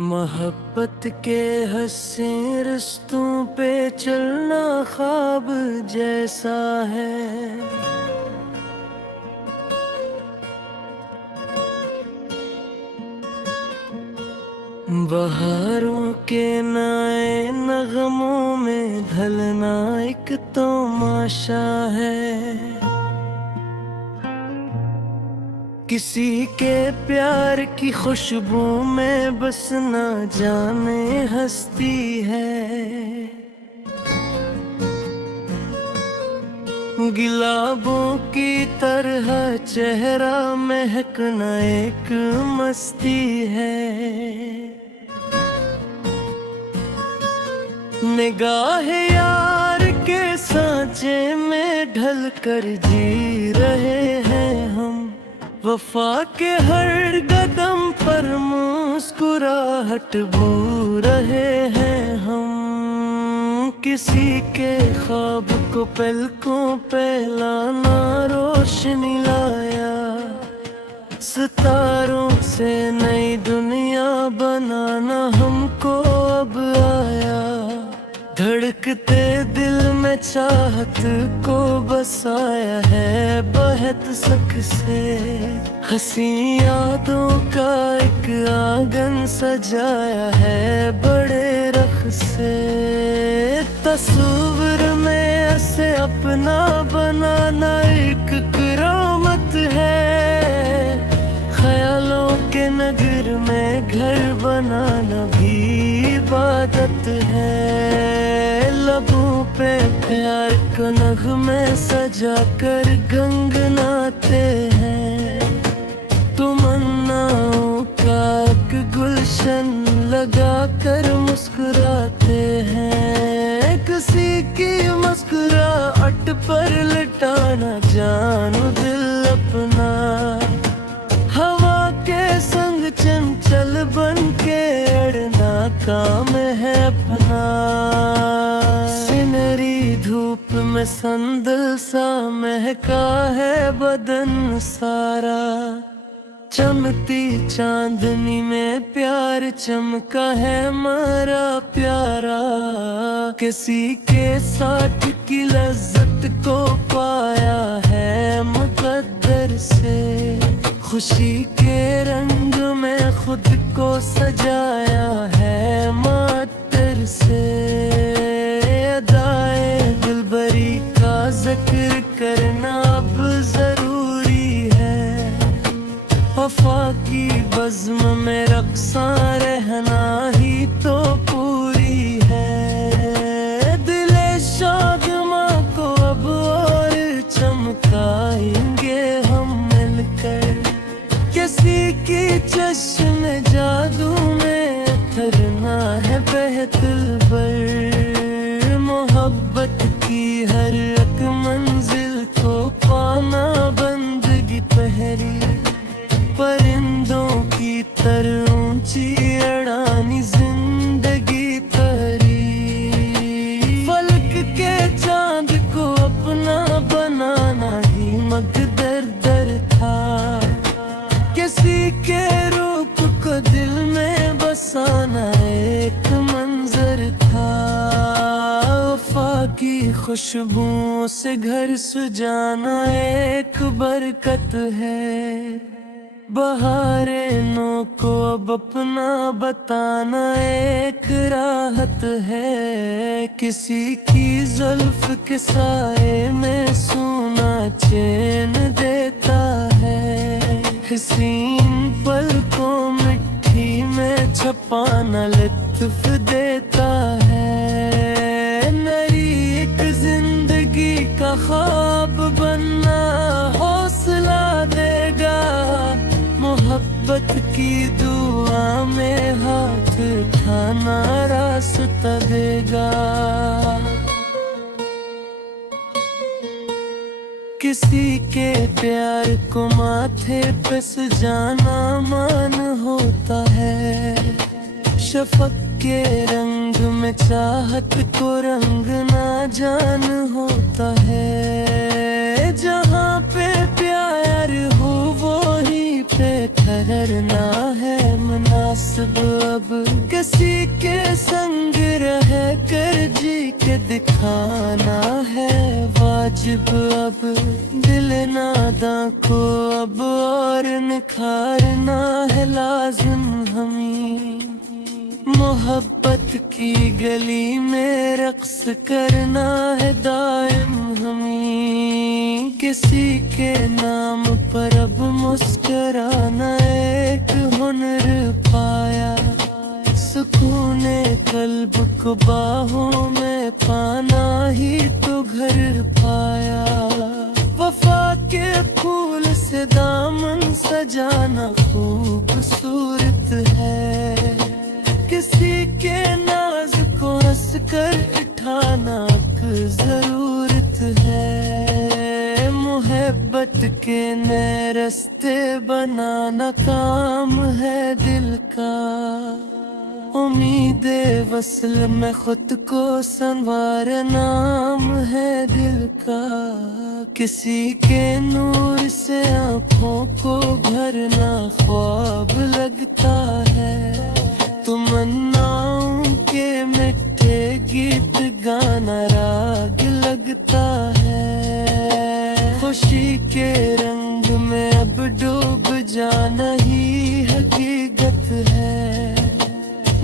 मोहब्बत के हंसे रिश्तों पे चलना ख्वाब जैसा है। बहारों के नए नगमों में ढलना एक तमाशा है। किसी के प्यार की खुशबू में बस ना जाने हस्ती है। गुलाबों की तरह चेहरा महकना एक मस्ती है। निगाह यार के सांचे में ढल कर जी रहे हैं हम। वफा के हर कदम पर मुस्कुराहट बू रहे हैं हम। किसी के ख्वाब को पलकों पे लाना रोशनी लाया। सितारों से नई दुनिया बनाना हमको अब आया। धड़कते दिल में चाहत को बसाया है बहुत शक से। हंसी यादों का एक आंगन सजाया है बड़े रख से। तस्वीर में ऐसे अपना बनाना एक करामत है। ख्यालों के नगर में घर बनाना भी इबादत है। लबों पे प्यार का नगमे सजा कर गंगनाते हैं। तमन्नाओं का एक गुलशन लगा कर मुस्कुराते हैं। किसी की मुस्कुराहट पर लटाना जानू दिल अपना। हवा के संग चंचल बन के अड़ना काम है अपना। सिनरी धूप में संदल सा महका है बदन सारा। चमकती चांदनी में प्यार चमका है हमारा प्यारा। किसी के साथ की लज्जत को पाया है मुकद्दर से। खुशी के रंग में खुद को सजाया है मातर से। अदाए दिलबरी का जिक्र करना अब जरूरी है। वफा की बज़्म में रक़्सा रहना ही तो पूरी है। दिले शादमा को अब और चमकाएंगे हम मिलकर। किसी की चश्म जादू में ठहरना है बहतल पर। मोहब्बत की हर एक मंजिल को पाना बंदगी पहरी। परिंदों की तरह ऊंची अड़ानी जिंदगी तरी। फलक के चांद को अपना बनाना ही मकदर दर था। किसी के रूप को दिल में बसाना एक मंजर था। वफा की खुशबुओं से घर सुजाना एक बरकत है। बहारें को अब अपना बताना एक राहत है। किसी की जुल्फ के साए में सोना चैन देता है। हसीन पल को मिट्टी में छपाना लुत्फ देता है। नई एक जिंदगी का ख्वाब बनना हौसला देगा। मोहब्बत की दुआ में हाथ उठाना रास्ता देगा। किसी के प्यार को माथे पे सजाना मान होता है। शफक के रंग में चाहत को रंग ना जान होता है। जहाँ पे प्यार हो वो ही से ठहरना है मुनासिब, अब किसी के संग रह कर जी के दिखाना है वाजिब। अब दिल नादा को अब और निखारना है लाजिम हमें, मोहब्बत की गली में रक्स करना है दायम हमें। किसी के नाम पर अब मुस्कुराना एक हुनर पाया, सुकूने कल्ब को बाहों में पाना ही तो घर पाया। वफा के फूल से दामन सजाना खूबसूरत है, किसी के नाज को हंस कर उठाना जरूरत है। मोहब्बत के नए रास्ते बनाना काम है दिल का, उम्मीद वस्ल में खुद को संवार नाम है दिल का। किसी के नूर से आँखों को भरना ख्वाब लगता है, तमन्नाओं के मिठे गीत गाना राग लगता है। खुशी के रंग में अब डूब जाना ही हकीकत है,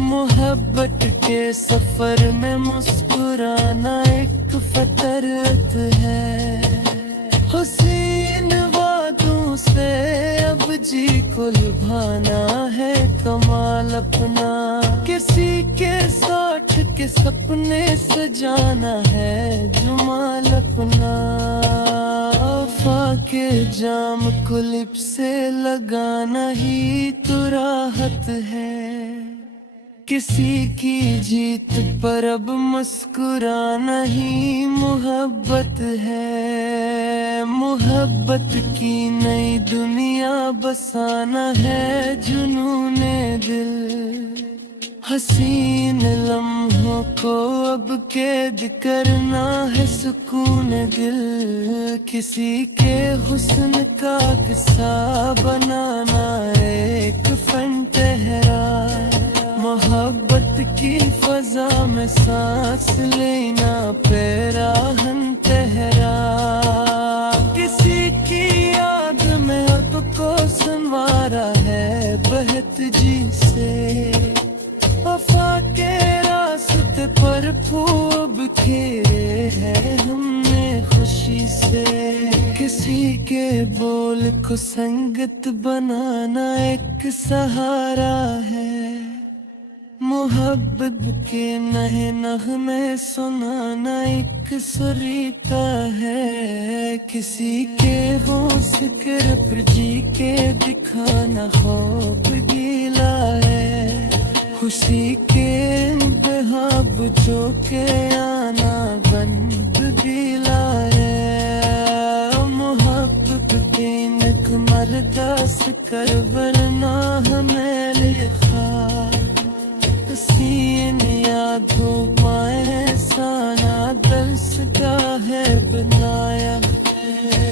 मोहब्बत के सफर में मुस्कुराना एक फितरत है। हुस्न वादों से अब जी को लुभाना है कमाल अपना, किसी के साथ के सपने सजाना है जुमाल अपना। वफा के जाम को लिप से लगाना ही तो राहत है, किसी की जीत पर अब मुस्कुराना ही मोहब्बत है। मोहब्बत की नई दुनिया बसाना है जुनूने दिल, हसीन लम्हों को अब कैद करना है सुकून दिल। किसी के हुस्न का किस्सा बनाना एक फन ठहरा, मोहब्बत की फजा में सांस लेना पैराहन ठहरा। किसी की याद में अब को संवारा है बहत जी से, वफा के रास्ते पर फूल खेरे हैं हमने खुशी से। किसी के बोल को संगत बनाना एक सहारा है, मोहब्बत के नए नग़मे सुनाना एक सरीता है। किसी के वो जिक्र पर जी के दिखाना ख़ौफ गीला है, खुशी के बेहाब जो के आना बंद गीला है। मोहब्बत के नक मरदास कर वरना हमें लिखा, सीन यादों माए साना दर्स का है बनाया है।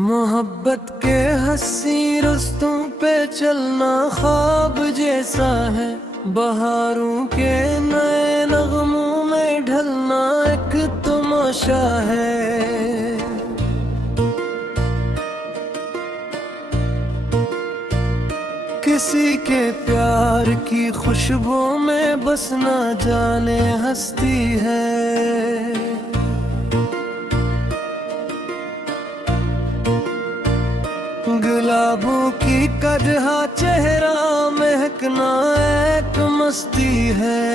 मोहब्बत के हंसी रस्तों पे चलना ख्वाब जैसा है, बहारों के नए नगमों में ढलना एक तमाशा है। किसी के प्यार की खुशबू में बस ना जाने हस्ती है, गुलाबों की कदहा चेहरा महकना एक मस्ती है।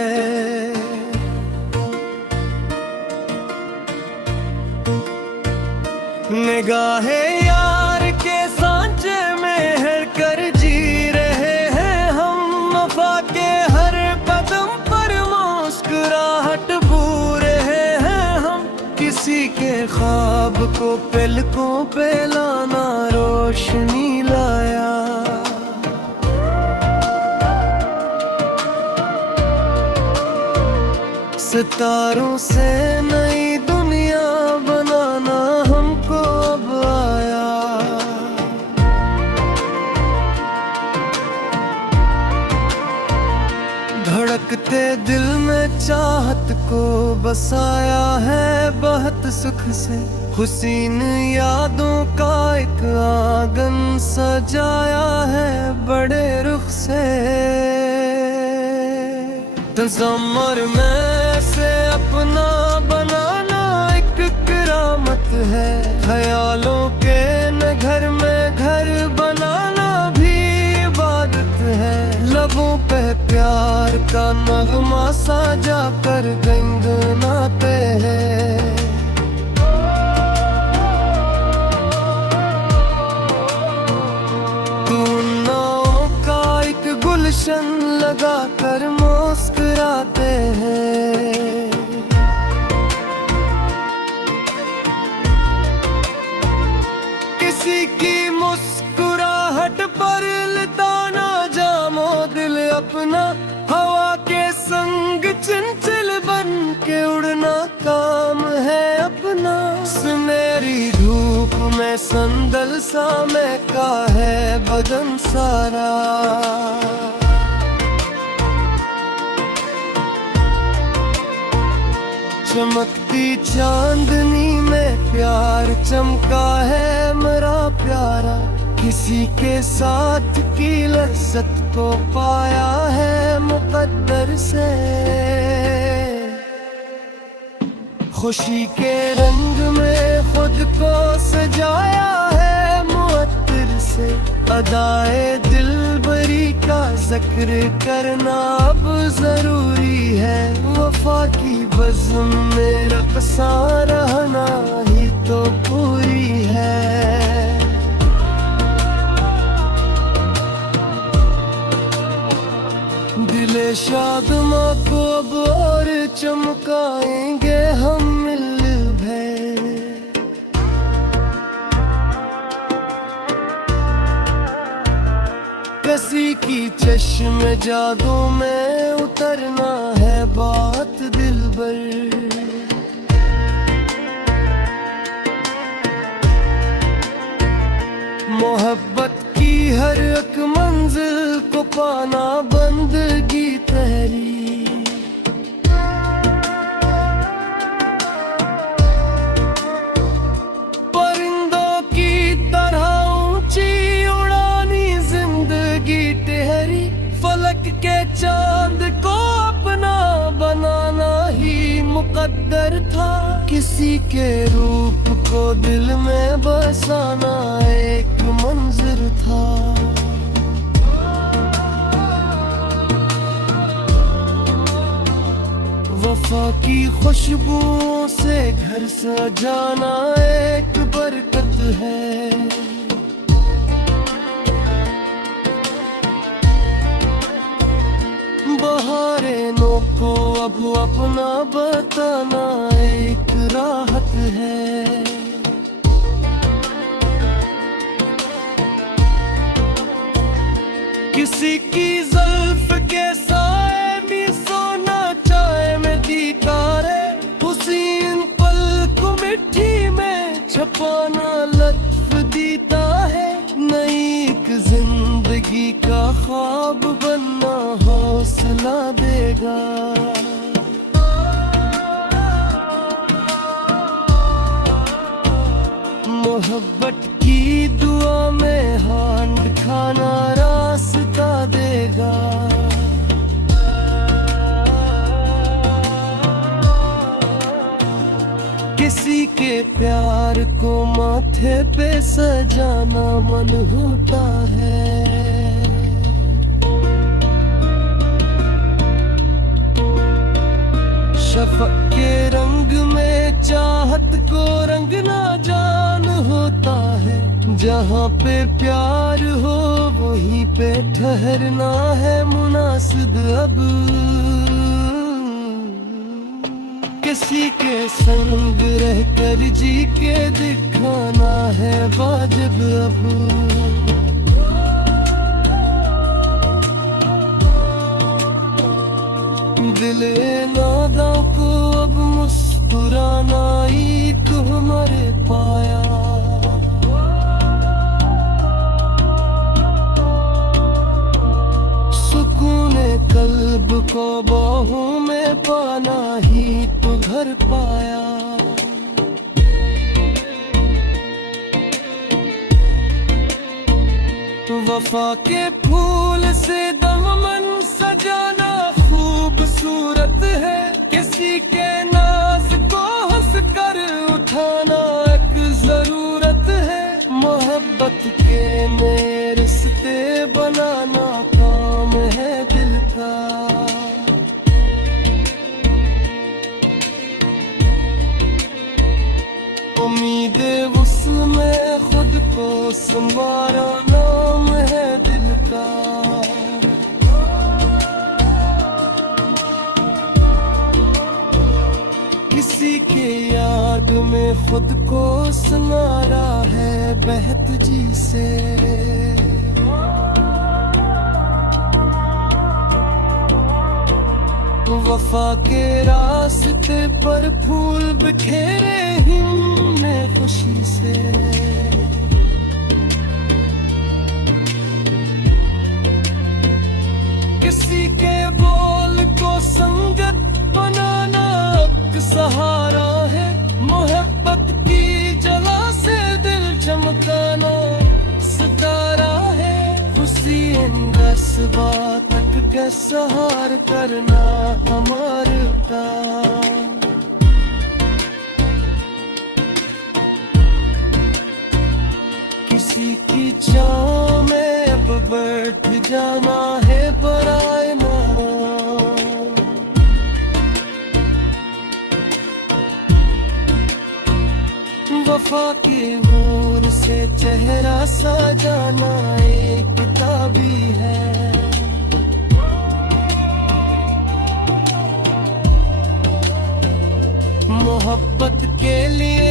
निगाहें यार के सांचे में हर कर जी रहे हैं हम, वफा के हर कदम पर मुस्कुराहट बू रहे हैं हम। किसी के ख्वाब को पलकों पे लाना रोशनी लाया, सितारों से नई को बसाया है बहुत सुख से, हुसीन यादों का एक आंगन सजाया है बड़े रुख से। तज़म्मुर में से अपना बनाना एक करामत है, ख्यालों के न घर में घर बनाना भी इबादत है। लबों पे प्यार का नगमा साजा कर गुनगुनाते हैं। तुमनाओं का एक गुलशन लगा कर मुस्कुराते हैं। किसी की मुस्कुराहट पर लताना जामो दिल अपना, हवा के संग चंचल बन के उड़ना काम है अपना। सुनहरी धूप में संदल सा महका है बदन सारा, चमकती चांदनी में प्यार चमका है मेरा प्यारा। किसी के साथ की लज्जत को पाया है मुकद्दर से, खुशी के रंग में खुद को सजाया है मुअत्तर से। अदाए दिलबरी का जिक्र करना अब जरूरी है, वफा की बज़्म में रक़्सा रहना ही तो पूरी है। दिले शादमा को अब और चमकाएंगे हम मिल भर। किसी की चश्म जादू में उतरना है बात दिलबर। मोहब्बत की हर एक मंजिल को पाना बंदगी तेरी। परिंदों की तरह ऊंची उड़ानी जिंदगी तेरी। फलक के चांद को अपना बनाना ही मुकद्दर था, किसी के रूप को दिल में बसाना एक मंजर था। वफा की खुशबुओं से घर सजाना एक बरकत है। बहारों को अब अपना बताना एक राहत है। किसी की ज़ुल्फ़ के साए भी सोना चाहे में दीदारे। हुसीन पल को मिट्टी में छुपाना लत्फ़ देता है। नई एक जिंदगी का ख्वाब बनना हौसला देगा। मोहब्बत की दुआ में हांड खाना रास्ता देगा। किसी के प्यार को माथे पे सजाना मन होता है। शफ़क़ के रंग में चाहत को रंगना जान होता है। जहाँ पे प्यार हो वहीं पे ठहरना है मुनासिब अब। किसी के संग रहकर जी के दिखाना है वाजिब अब। दिले नादा को अब मुस्कुराना एक हमारे पाया। सुकून कल्ब को बाहों में पाना ही वफा के फूल से दामन सजाना खूबसूरत है, किसी के नाज को हंस कर उठाना एक जरूरत है, मोहब्बत के नए रिश्ते बनाना काम है दिल का। उम्मीद उसमें खुद को संवारा नाम है दिल का। किसी के याद में खुद को संवारा है बहत जी से। वफा के रास्ते पर फूल बिखेरे हमने खुशी से। किसी के बोल को संगत बनाना एक सहारा है, मोहब्बत की जला से दिल चमकाना सितारा है, खुशी इंदसबा तक के सहार करना हमारे काम। किसी की छाँव में अब बैठ जाना है पराए ना। वफा के नूर से चेहरा सजाना एक किताबी है, मोहब्बत के लिए